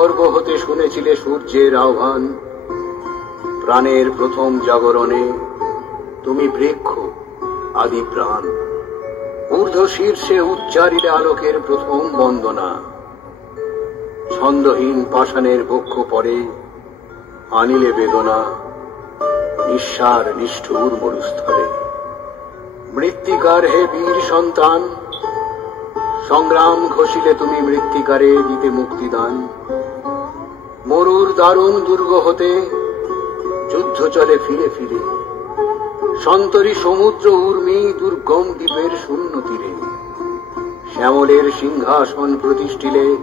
গর্ভ হতে শুনেছিলে সূর্যের আহ্বান। প্রাণের প্রথম জাগরণে তুমি বৃক্ষ আদি প্রাণ। ঊর্ধ্ব শীর্ষে উচ্চারিলে আলোকের প্রথম বন্দনা। ছন্দহীন পাষাণের বক্ষ পরে আনিলে বেদনা, নিঃসার নিষ্ঠুর মরুস্থলে। মৃত্তিকার হে বীর সন্তান, সংগ্রাম ঘষিলে তুমি মৃত্তিকারে দিতে মুক্তিদান। মরুর দারুণ দুর্গ হতে যুদ্ধ চলে ফিরে ফিরে। সন্তরী সমুদ্র উর্মি দুর্গম দ্বীপের শূন্য তীরে। শ্যামলের সিংহাসন প্রতিষ্ঠিলে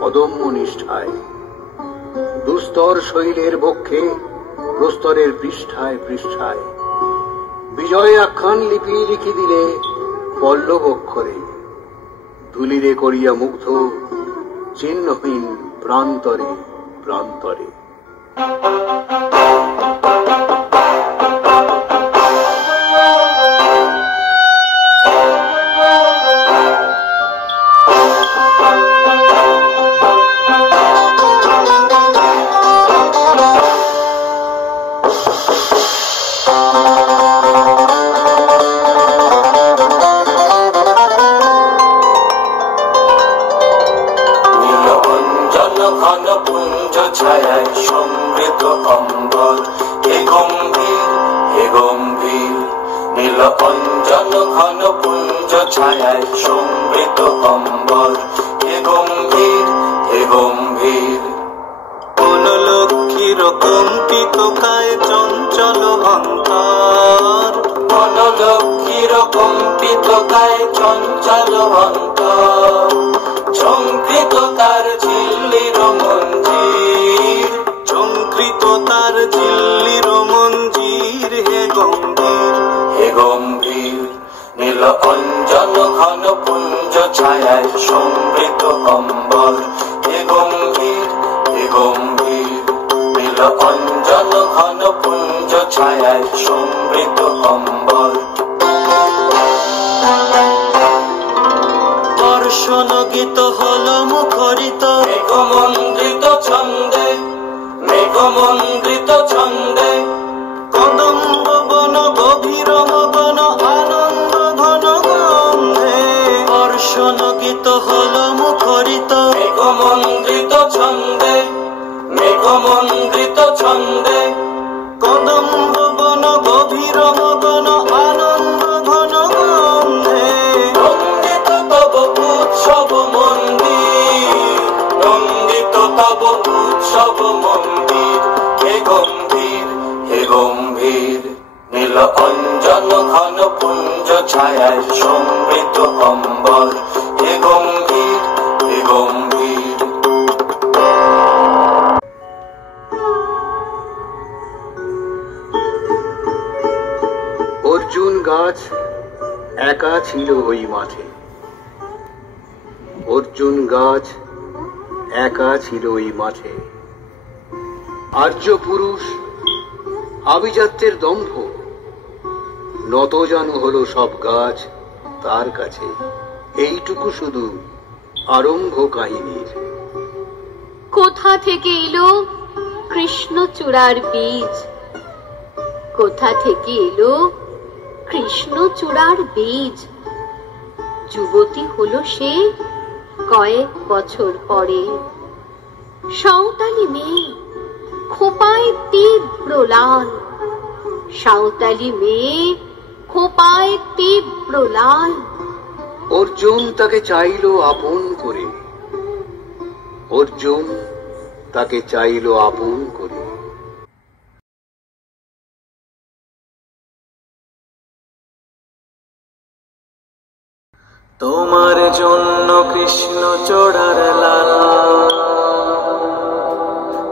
অদম্য নিষ্ঠায়। দুস্তর শৈলের বক্ষে প্রস্তরের পৃষ্ঠায় পৃষ্ঠায়। বিজয় আখ্যান লিপি লিখি দিলে পল্লব অক্ষরে। ধুলিরে করিয়া মুগ্ধ চিহ্নহীন প্রান্তরে প্রান্তরে। অঞ্জন ঘন পুঞ্জ ছায়ায় সমৃত অম্বর। হে গম্ভীর হে গম্ভীর। কোন লক্ষ্মীর কম্পিত কায় চঞ্চল অন্তর। কোন লক্ষ্মীর কম্পিত কায় চঞ্চল অন্তর। ঝঙ্কৃত তার ঝিল্লির মঞ্জির। ঝঙ্কৃত তার ঝিল্লির মঞ্জির। হে গম্ভীর হে গম্ভীর। নীল অঞ্জন ঘন পুঞ্জ ছায়ায় সমৃত অম্বর। হে গম্ভীর হে গম্ভীর। নীল অঞ্জন ঘন পুঞ্জ ছায়ায় সমৃত অম্বর। দর্শন গীত হল মুখরিত মেঘমন্দ্রিত ছন্দে। মেঘমন্দ্রিত ছন্দে কদম্ব বন গভীর মগন আনন্দ ঘন গন্ধে। দর্শন গীত হল মুখরিত মেঘমন্দ্রিত ছন্দে। মেঘমন্দ্রিত ছন্দে কদম্ব বন গভীর মগন আনন্দ ঘন গন্ধে। নন্দিত তব উৎসব মন্দির। নন্দিত তব উৎসব মন্দির। হে গম্ভীর হে গম্ভীর। নীল অঞ্জন ঘন পুঞ্জ ছায়ায় সমৃত অম্বর। হে গম্ভীর হে গম্ভীর। অর্জুন গাছ একা ছিল ওই মাঠে। অর্জুন গাছ একা ছিল ওই মাঠে। আর্য পুরুষ আভিজাত্যের দম্ভ। নত জানু হলো সব গাছ তার কাছে। এইটুকু শুধু আরম্ভ কাহিনীর। কোথা থেকে এলো কৃষ্ণচূড়ার বীজ। কোথা থেকে এলো কৃষ্ণচূড়ার বীজ। যুবতী হলো সে কয়েক বছর পরে। সাঁওতালি মেয়ে খোপায় তীব্র লাল। সাঁওতালি মেয়ে খোপায় তীব্র লাল। অর্জুন তাকে চাইল আপন করে। অর্জুন তাকে চাইল আপন করে। তোমার জন্য কৃষ্ণচূড়ার লাল।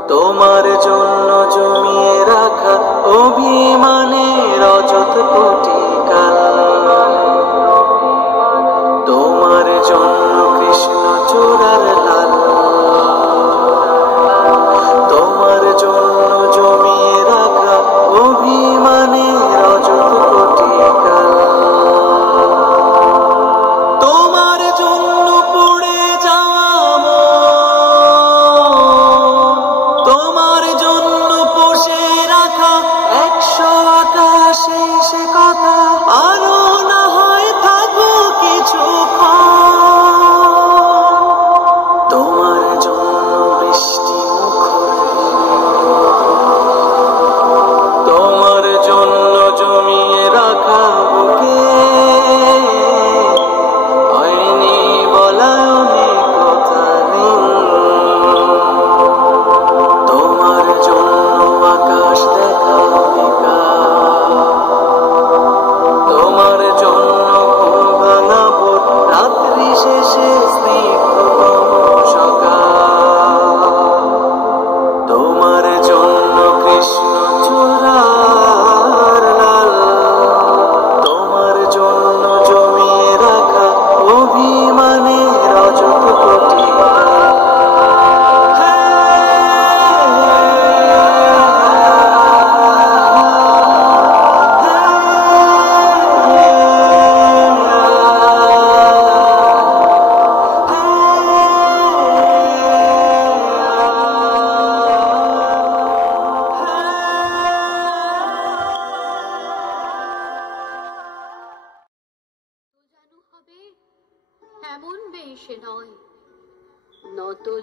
তোমার জন্য জমিয়ে রাখা অভিমানের অযথ কোটি কাল। তোমার জন্য কৃষ্ণচূড়ার লাল। তোমার জন্য জমিয়ে রাখা অভিমানের অযথ কোটি কাল। তোমার জন্য পড়ে যাওয়া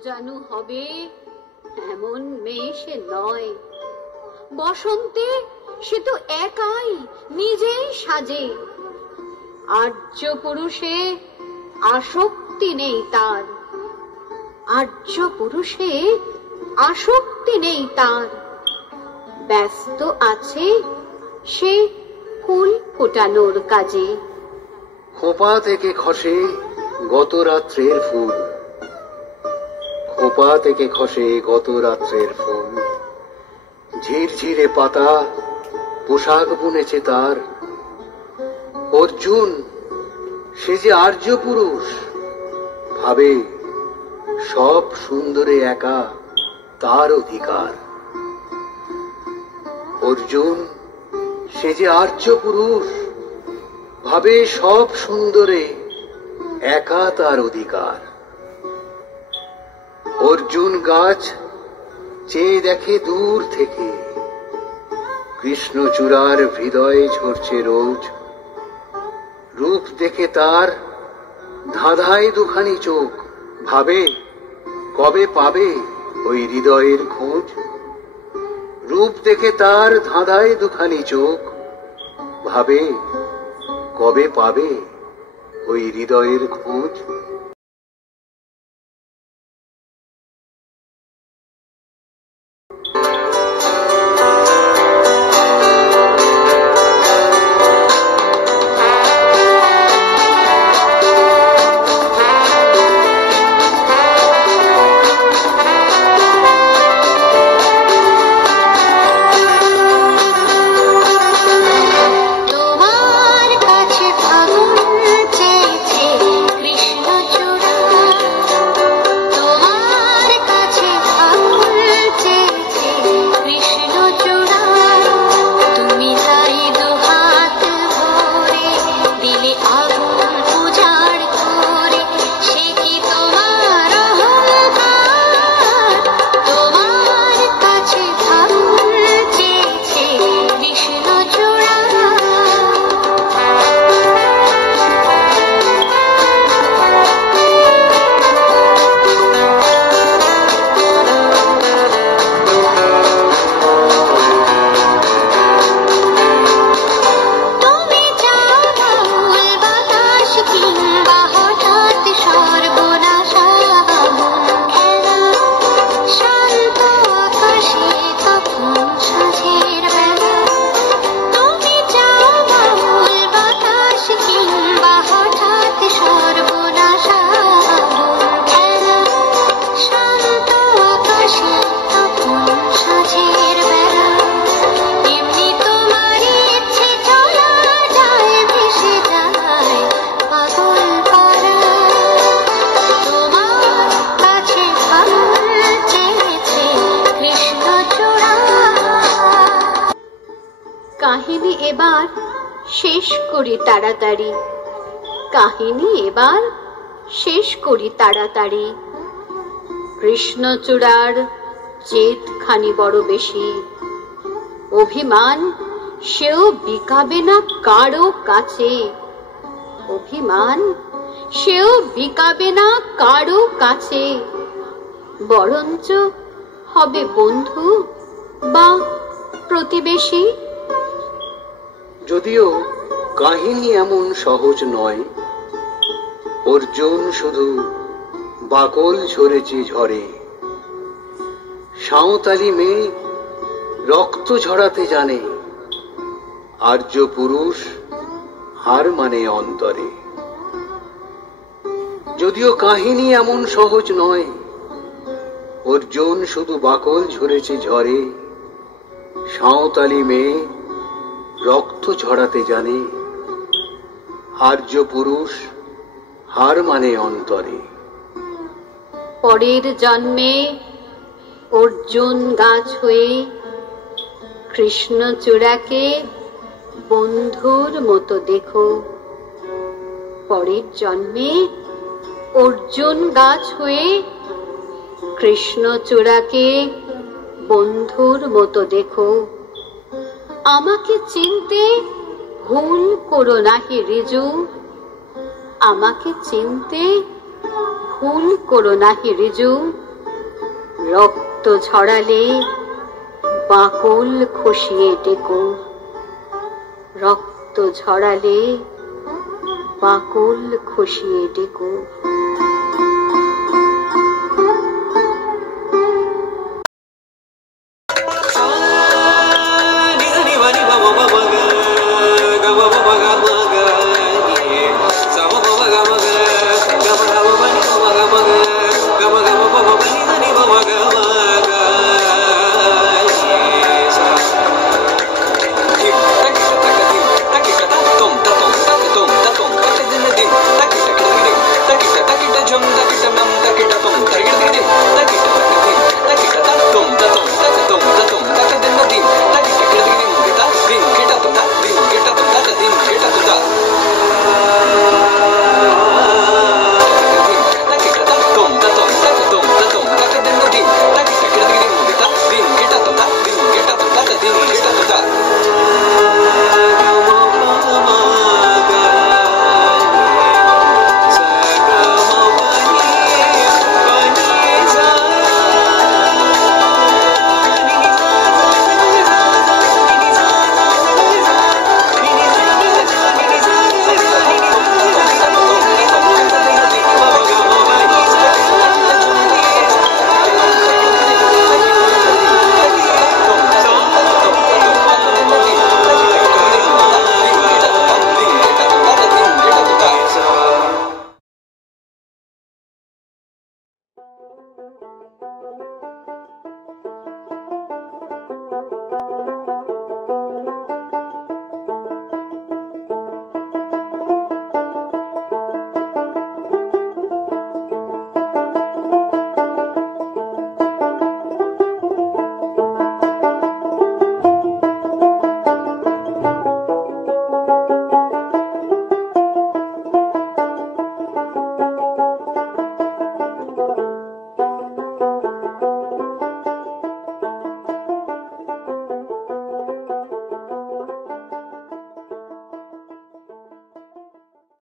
জানু হবে এমন মেয়ে সে নয়। বসন্তে সে তো একাই নিজেই সাজে। আর্য পুরুষে আসক্তি নেই তার, আর্য পুরুষে আসক্তি নেই তার। ব্যস্ত আছে সে ফুল ফোটানোর কাজে। খোপা থেকে খসে গত রাত্রের ফুল, খোপা থেকে খসে গত রাত্রের ফুল। ঝিরঝিরে পাতা পোশাক বুনেছে তার। অর্জুন সে যে আর্য পুরুষ, ভাবে সব সুন্দরে একা তার অধিকার। অর্জুন সে যে আর্য পুরুষ, ভাবে সব সুন্দরে একা তার অধিকার। অর্জুন গাছ চেয়ে দেখে দূর থেকে, কৃষ্ণচূড়ার হৃদয়ে ঝরছে রোজ। রূপ দেখে তার ধাঁধায় দুখানি চোখ, ভাবে কবে পাবে ওই হৃদয়ের খোঁজ। রূপ দেখে তার ধাঁধায় দুখানি চোখ, ভাবে কবে পাবে ওই হৃদয়ের খোঁজ। কাহিনী এবার শেষ করি তাড়াতাড়ি, কাহিনী এবার শেষ করি তাড়াতাড়ি। কৃষ্ণচূড়ার জেদ খানি বড় বেশি, অভিমান সেও বিকাবে না কারো কাছে। অভিমান সেও বিকাবে না কারো কাছে, বরঞ্চ হবে বন্ধু বা প্রতিবেশী। যদিও কাহিনী এমন সহজ নয়, অর্জুন শুধু বাকল ঝরেছে ঝরে। সাঁওতালি মেয়ে রক্ত ঝরাতে জানে, আর্য পুরুষ হার মানে অন্তরে। যদিও কাহিনী এমন সহজ নয়, অর্জুন শুধু বাকল ঝরেছে ঝরে। সাঁওতালি মেয়ে রক্ত ঝরাতে জানে, আর্য পুরুষ হার মানে অন্তরে। পরের জন্মে অর্জুন গাছ হয়ে কৃষ্ণচূড়াকে বন্ধুর মতো দেখো। পরের জন্মে অর্জুন গাছ হয়ে কৃষ্ণচূড়াকে বন্ধুর মতো দেখো। আমাকে চিনতে ভুল করো নাহি রিজু, আমাকে চিনতে ভুল করো নাহি রিজু। রক্ত ঝরালে বাকল খসিয়ে ডেকো, রক্ত ঝরালে বাকল খসিয়ে ডেকো।